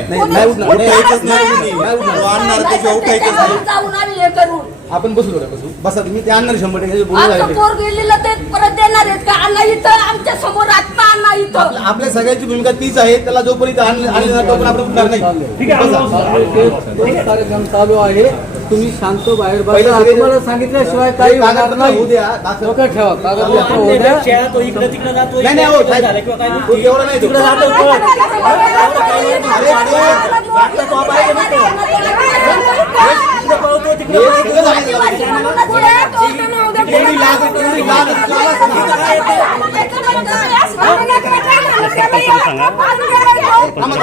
नाही, कोणी- नाही उठणार. उठणारच नाही, नाही. नाही उठणार. नाही, आणणार नाही, त्याच्यावर त्याच्या उठायचंच नाही. घरून जाऊन आम्ही हे करून आपण बसू बसू बसा तुम्ही ते आणणार शंभर टक्के आमचं राहिले. पोर गेलेलं ते परत देणार आहेत का अण्णा इथं आमच्यासमोर आत्ता अण्णा इथं आपल्या सगळ्यांची भूमिका तीच आहे त्याला जोपर्यंत आणलं आणलं जाणार तोपर्यंत आपण उठणार नाही बसा. तो कार्यक्रम चालू आहे तुम्ही शांत बाहेर पहिले बसा सगळे- तुम्हाला सांगितल्याशिवाय काही होणार कागदपत्र होऊ द्या दाखल डोकं ठेवा कागदपत्र होऊ द्या तो इकडे तिकडे जातो नाही नाही हो साहेब. एवढं नाही तिकडे जातो अरे, तिकडे पळतो तिकडे हे सगळं झालं. एवढी लाज एवढी लाज थांबा, थांबा,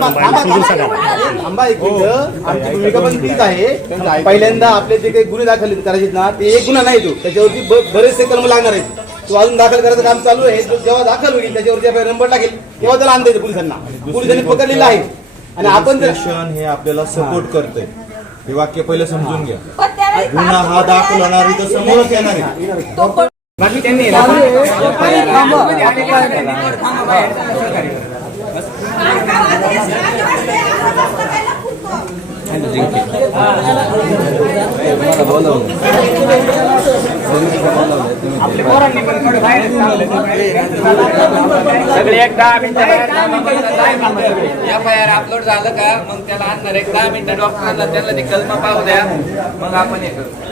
थांबा, थांबा एक मिनिटं. आमची भूमिका पण तीच आहे. पहिल्यांदा आपले जे काही गुन्हे दाखल करायचे ना ते एक गुन्हा नाही तो. त्याच्यावरती बरेचसे कलम लागणार आहेत. तो अजून दाखल करायचं काम चालू आहे. तो जेव्हा दाखल होईल त्याच्यावरती आपला नंबर टाकेल. तेव्हा त्याला आणता येईल पोलिसांना. पोलिसांनी पकडलेला आहे. आणि आपण हे आपल्याला सपोर्ट करतंय. हे वाक्य पहिले समजून घ्या. गुन्हा हा दाखल होणार समोरच येणार आहे. बाकी त्यांनी. थांबा. बाकी काय नाही. एफ आय आर अपलोड झालं का मग त्याला आणणार एक दहा मिनिटं डॉक्टरांना त्याला ती कल्पना पाहू द्या मग आपण हे करू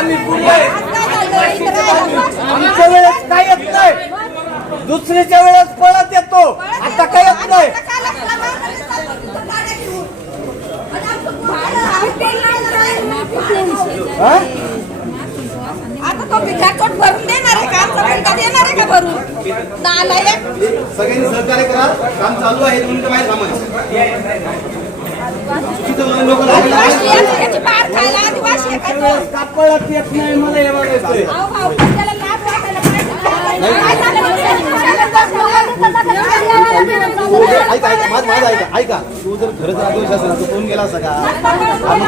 आदिवासी आमच्या वेळेस काय येत नाही. दुसरीच्या वेळेस पळत येतो. आता काय येत नाही. हा? आता तो पिठाचोट भरून देणार आहे का? आमचा पिठा देणार आहे का भरून? नालायक सगळ्यांनी सहकार्य करा. काम चालू आहे. तुम्ही बाहेर थांबायचं लोकं लागले आदिवासी आहेत. आहे, याची पार खायला आदिवासी आहे का तो? का पळत येत नाही मला हे बघायचंय ऐका ऐका माझ माझं ऐका ऐका. तू जर खरंच आदिवासी असेल ना, तू फोन केला असता का?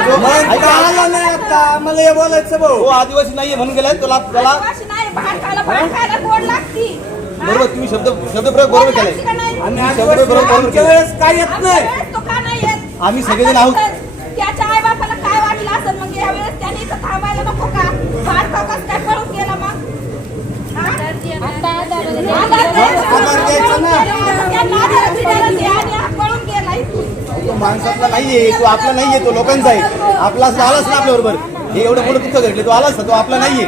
तो- मग ऐका, नाही आता. मला हे बोलायचं तो भाऊ आदिवासी नाहीये म्हणून गेलाय तुला त्याला? बरोबर तुम्ही शब्द शब्दप्रयोग बरोबर केलाय. शब्द आदिवासी बरोबर आमच्या. वेळेस काय येत नाही? वेळेस तो का नाही येत? आम्ही सगळेजण आहोत. त्याच्या आई बापाला काय वाटलं असेल मग यावेळेस त्याने इथं थांबायला नको का? कसं काय पळून गेला मग? माणसातला नाहीये तो आपला नाहीये तो लोकांचा आहे. आपला आलाच ना आपल्या बरोबर हे एवढं मोठं दुःख घडले? तो आलाच ना तो आपला नाहीये.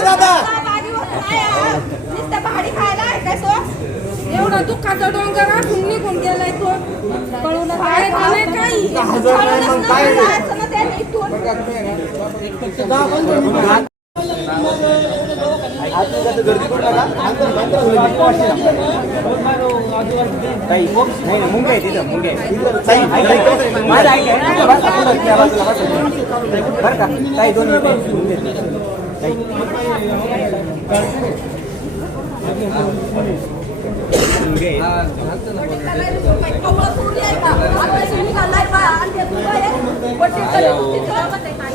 दादा? नुसतं भाडी खायला आहे काय तो? एवढा दुःखाचा डोंगर आखून निघून गेलाय तो. पळून नाही काही. गर्दी करू नका अंतर अंतर होईल. ताई, नाही नाही, मुंगे आहे तिथं मुंगे आहे. ताई, ऐका, ऐका. माझं ऐका, ऐका. बस, आपण त्या बाजूला बस. बरं का ताई दोन मिनिटं मुंगे आहेत. ताई. मुंगे आहेत. कवळं सोडली आहे का? आकाशी निघालाय बा, आणि ते तुला एक